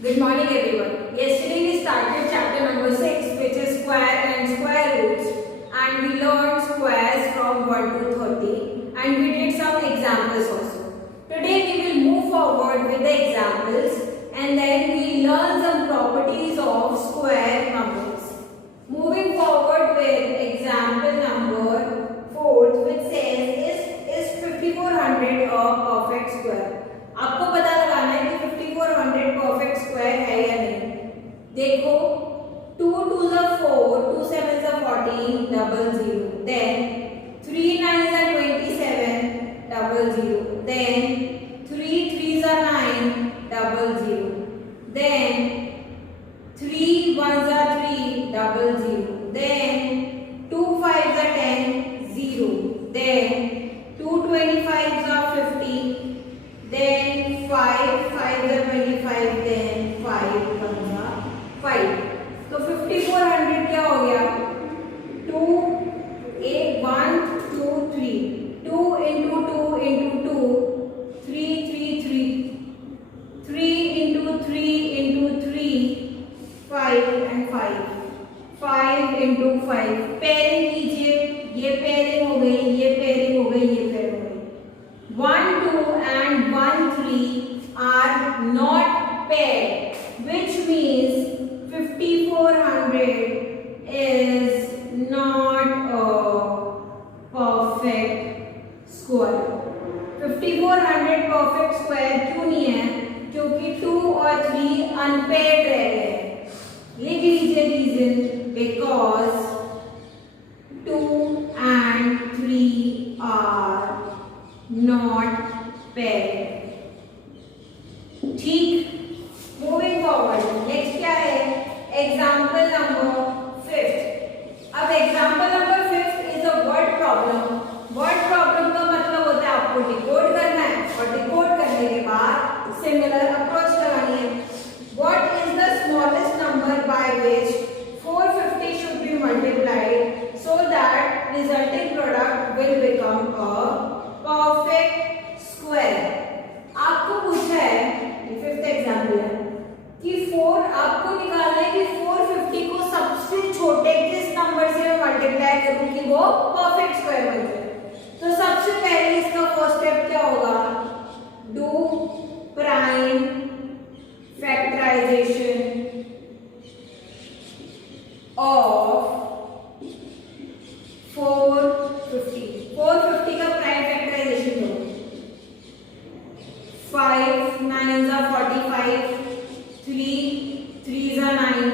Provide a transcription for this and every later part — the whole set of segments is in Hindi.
Good morning everyone. Yesterday we started chapter number 6, which is square and square roots, and we learned squares from 1 to 30 and we did some examples also. Today we will move forward with the examples and then we learn some properties of square numbers. Moving forward with example number 4, which says is 5400 a perfect square. आपको पता लगाना है कि 5400 परफेक्ट स्क्वायर है या नहीं. देखो 2 2s are 4, 2 7s are 14, double 0. Then 3 9s are 27, double 0. Then 3 3s are 9, double 0. Then 3 1s are 3, double 0. Then 2 5s are 10, 0. Then 2 25s are 50. Then 5 5s are 25. Then 5 1s are 5. तो 5400 क्या हो गया? 2 8 1 2 3 2 into 2 into 2 3 3 3 3 into 3 into 3 5 and 5 5 into 5. Pairing कीजिए. ये पेयरिंग हो गई, ये पेयरिंग हो गई, ये पेयरिंग हो गई. 1 2 and 1 3 are not paired, which means 5400 is not a perfect square. 5400 perfect square क्यों नहीं है? क्योंकि 2 और 3 unpaired रह गए. लिख लीजिए reason. Because 2 and 3 are not paired. ठीक. मूविंग फॉरवर्ड, नेक्स्ट क्या है? Example number 5. अब example number 5 is a word problem. Word problem का मतलब होता है आपको डिकोड करना है और डिकोड करने के बाद सिमिलर अप्रोच लगानी है. What is the smallest number by which 450 should B multiplied so that resulting product will become a perfect square. आपको पूछा है, ये फिफ्थ एग्जाम्पल है, कि 4 आपको निकालना है कि 450 को सबसे छोटे किस नंबर से मैं मल्टीप्लाई करूं कि वो परफेक्ट स्क्वायर बन जाए. तो सबसे पहले इसका फर्स्ट स्टेप क्या होगा? Do prime factorization of 450. 450 का प्राइम फैक्टराइजेशन दो. 5 9s are 45, 3 3s are 9,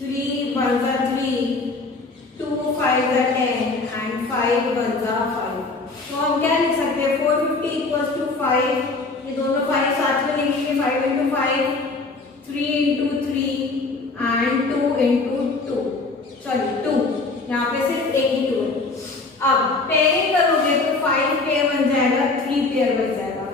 3 1s are 3, 2 5s are 10 and 5 1s are 5. तो हम क्या लिख सकते हैं? 450 equals to 5. ये दोनों 5 साथ में लिखेंगे. 5 into 5, 3 into 3 and 2 into 2. Sorry 2, यहाँ पे सिर्फ एक ही 2 है. अब पेयरिंग करोगे तो 5 पेयर बन जाएगा, 3 पेयर बन जाएगा.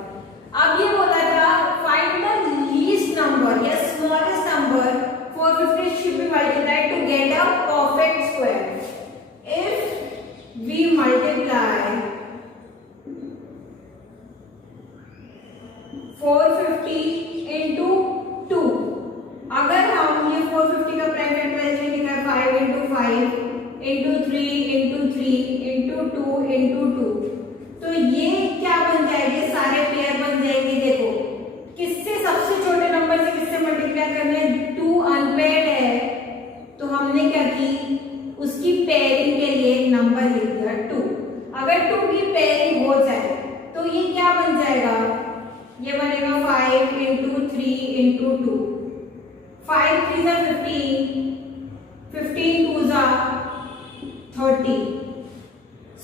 अब ये बोला था फाइंड द लीस्ट नंबर या smallest number 450 should be multiplied to get a perfect square. If we multiply 450 into 2, अगर हम ये 450 का प्राइम फैक्टराइजेशन लिखा है 5 into 5 into 3 into 3 into 2 into 2, तो ये क्या बन जाएंगे? सारे पेयर बन जाएंगे. देखो किससे सबसे छोटे नंबर से किससे मल्टीप्लाई करने हैं? 2 अनपेयर्ड है तो हमने क्या की? उसकी पेयरिंग के लिए एक नंबर लिख दिया 2. अगर 2 की पेयरिंग हो जाए तो ये क्या बन जाएगा? ये बनेगा 5 into 3 into 2. 5 3s are 15, 15 2s are 30.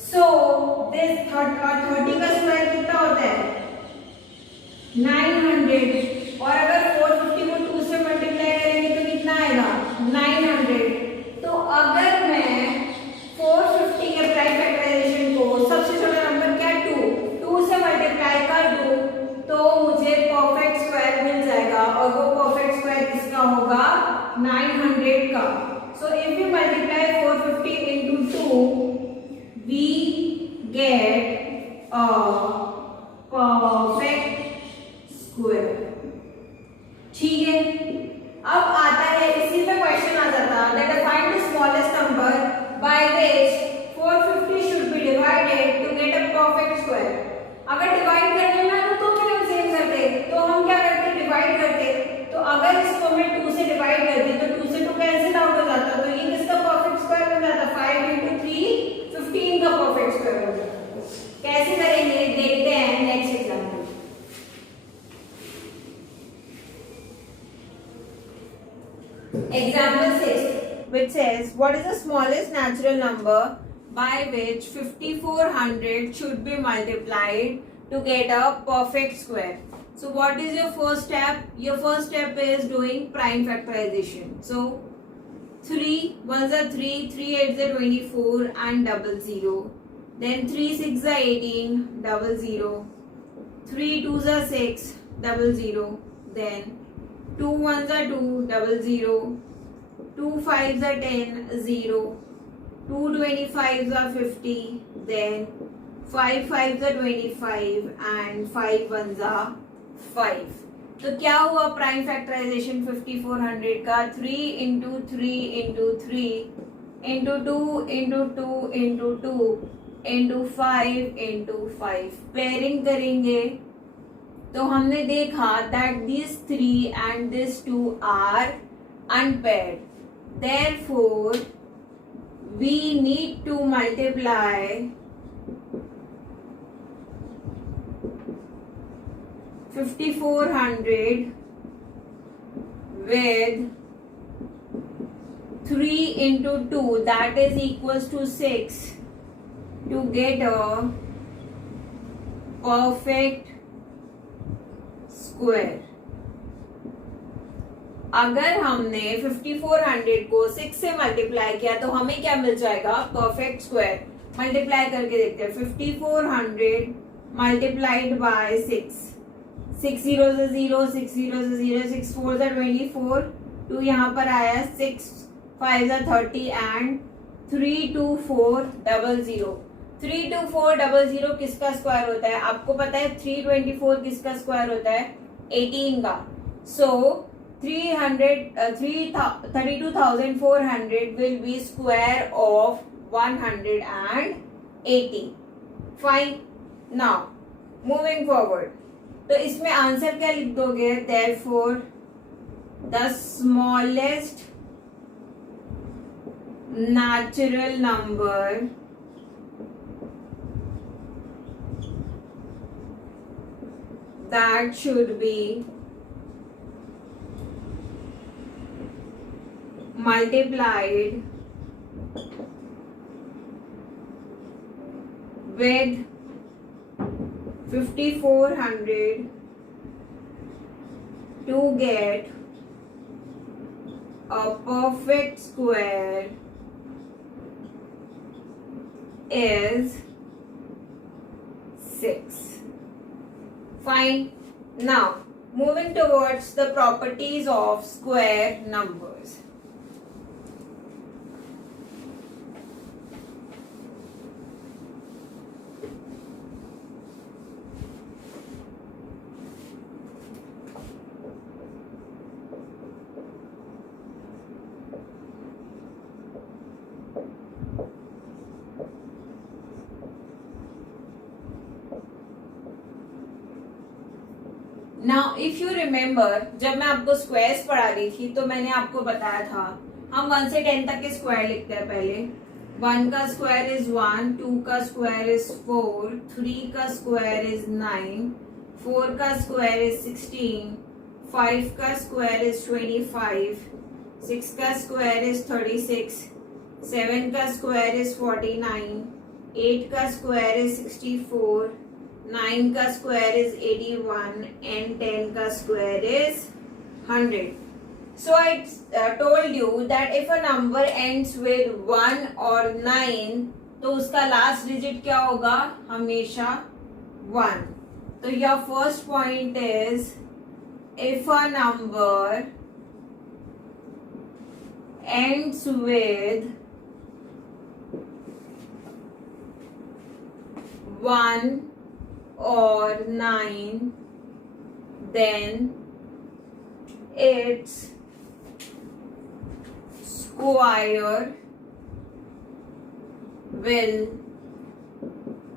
So this 30 का स्क्वायर कितना होता है? 900. और अगर 450 को 2 से मल्टीप्लाई करेंगे तो कितना आएगा? 900. तो अगर मैं 450 के प्राइम फैक्टराइजेशन को सबसे छोटा नंबर क्या 2 से मल्टीप्लाई कर दूं तो मुझे परफेक्ट स्क्वायर मिल जाएगा. और वो परफेक्ट स्क्वायर किसका होगा? 900 का. So if we multiply 450 into 2, we get a perfect square. ठीक ठीक है, अब आता है इसी पे क्वेश्चन आ जाता that find the smallest number by which 450 should be divided to get a perfect square. अगर डिवाइड करने में ना तो भी हम सेम करते, तो हम क्या करते डिवाइड करते। तो अगर इसको मैं 2 से डिवाइड करती तो 2 से 2 कैंसिल आउट हो जाता, तो ये किसका परफेक्ट स्क्वायर बन जाता 5 × 3 15 का परफेक्ट स्क्वायर बन जाता। कैसे करेंगे देखते हैं next example. Example 6, which says what is the smallest natural number by which 5400 should be multiplied to get a perfect square. So what is your first step? Your first step is doing prime factorization. So 3 1s are 3, 3 8s are 24 and double 0. Then 3 6s are 18, double 0. 3 2s are 6, double 0. Then 2 1s are 2, double 0. 2 5s are 10, 0. 2 25s are 50. Then 5 5s are 25 and 5 1s are 5. तो क्या हुआ प्राइम फैक्टराइजेशन 5400 का 3 × 3 × 3 × 2 × 2 × 2 × 5 × 5 पेयरिंग करेंगे तो हमने देखा that these 3 and these 2 are unpaired. Therefore, we need to multiply 5400 with 3 × 2 that is equals to 6 to get a perfect square. अगर हमने 5400 को 6 से मल्टीप्लाई किया तो हमें क्या मिल जाएगा परफेक्ट स्क्वायर। मल्टीप्लाई करके देखते हैं 5400 multiplied by 6, 6 0s 0, 6 0s 0, 6 4s 24, 2 यहाँ पर आया 6 5s 30 एंड 3 2 4 0 0। 3 2 4 0 किसका स्क्वायर होता है आपको पता है। 324 किसका स्क्वायर होता है 18 का। सो 32,400 will be square of 180. Fine. Now moving forward, तो इसमें आंसर क्या लिख दोगे therefore the smallest natural number that should be multiplied with 5400 to get a perfect square is 6. Fine. Now moving towards the properties of square numbers. Now if you remember जब मैं आपको स्क्वायर्स पढ़ा रही थी तो मैंने आपको बताया था हम 1 से 10 तक के स्क्वायर लिखते हैं। पहले 1 का स्क्वायर इज 1, 2 का स्क्वायर इज 4, 3 का स्क्वायर इज 9, 4 का स्क्वायर इज 16, 5 का स्क्वायर इज 25, 6 का स्क्वायर इज 36, 7 का स्क्वायर इज 49, 8 का स्क्वायर इज 64, 9 का स्क्वायर इज 81 and 10 का square is 100. So I told you that if a number ends with 1 or 9 तो उसका लास्ट डिजिट क्या होगा हमेशा 1. तो your first point is if a number ends with 1 or 9 then its square will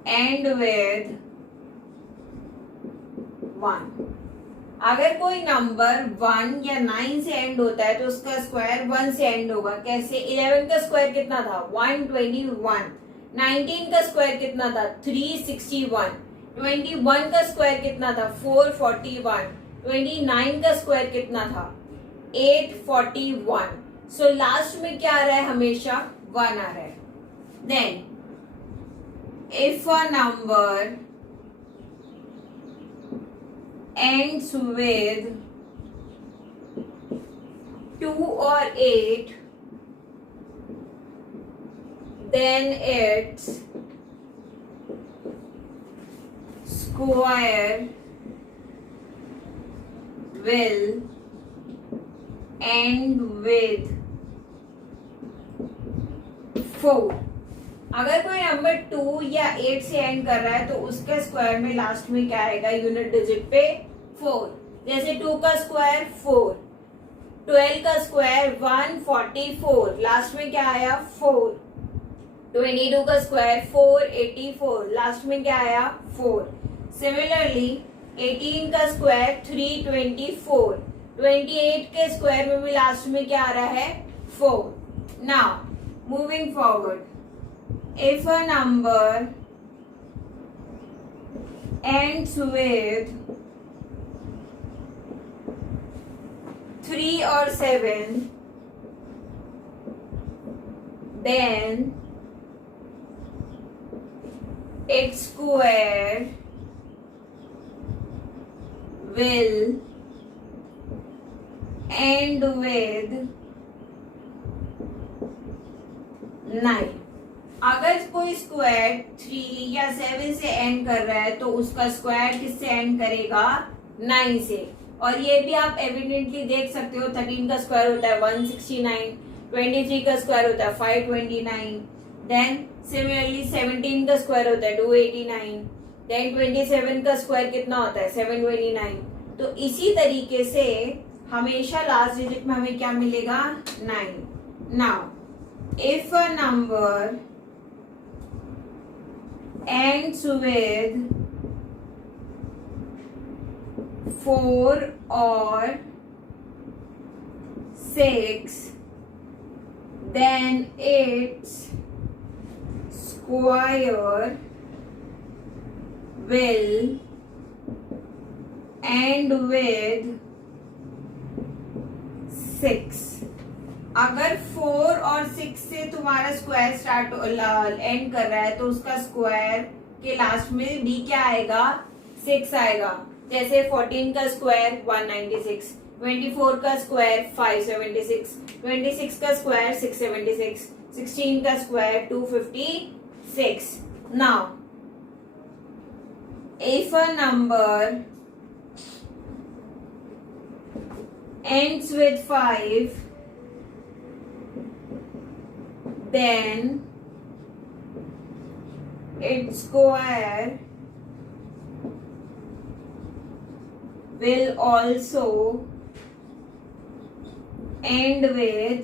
end with 1. अगर कोई नंबर 1 या 9 से एंड होता है तो उसका स्क्वायर 1 से एंड होगा. कैसे? 11 का स्क्वायर कितना था? 121. 19 का स्क्वायर कितना था? 361. 21 का स्क्वायर कितना था? 441. 29 का स्क्वायर कितना था? 841. सो लास्ट में क्या आ रहा है? हमेशा 1 आ रहा है. Then if a number ends with 2 or 8, then its square will end with 4. अगर कोई नंबर 2 या 8 से एंड कर रहा है तो उसके स्क्वायर में लास्ट में क्या आएगा? यूनिट डिजिट पे 4. जैसे 2 का स्क्वायर 4, 12 का स्क्वायर 144, लास्ट में क्या आया? 4. 22 का स्क्वायर 484, लास्ट में क्या आया? 4. सिमिलरली 18 का स्क्वायर 324, 28 के स्क्वायर में भी लास्ट में क्या आ रहा है? 4. Now moving forward, if a number ends with 3 or 7, then its square will end with 9. अगर कोई स्क्वायर 3 या 7 से एंड कर रहा है तो उसका स्क्वायर किससे एंड करेगा? 9 से. और ये भी आप एविडेंटली देख सकते हो. 13 का स्क्वायर होता है 169, 23 का स्क्वायर होता है 529, देन सिमिलरली 17 का स्क्वायर होता है 289, देन 27 का स्क्वायर कितना होता है? 729. तो इसी तरीके से हमेशा लास्ट डिजिट में हमें क्या मिलेगा? 9. Now if a number ends with 4 or 6, then its square will end with 6. अगर 4 और 6 से तुम्हारा स्क्वायर स्टार्ट एंड कर रहा है तो उसका स्क्वायर के लास्ट में भी क्या आएगा? 6 आएगा. जैसे 14 का स्क्वायर 196, 24 का स्क्वायर 576, 26 का स्क्वायर 676, 16 का square 256. Now if a number ends with 5, then its square will also end with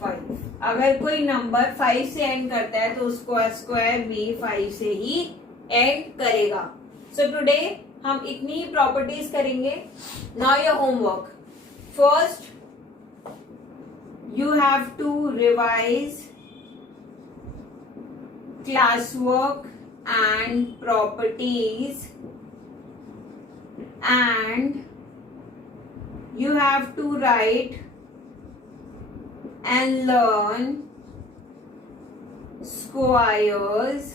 5. अगर कोई नंबर 5 से एंड करता है तो उसको स्क्वायर भी 5 से ही एंड करेगा. सो टुडे हम इतनी ही प्रॉपर्टीज करेंगे. Now your homework. First you have to revise classwork and properties, and you have to write and learn squares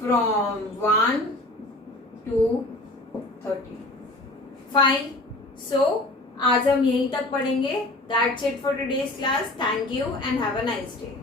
from 1 to 30. Fine. So आज हम यहीं तक पढ़ेंगे. That's it for today's class. Thank you and have a nice day.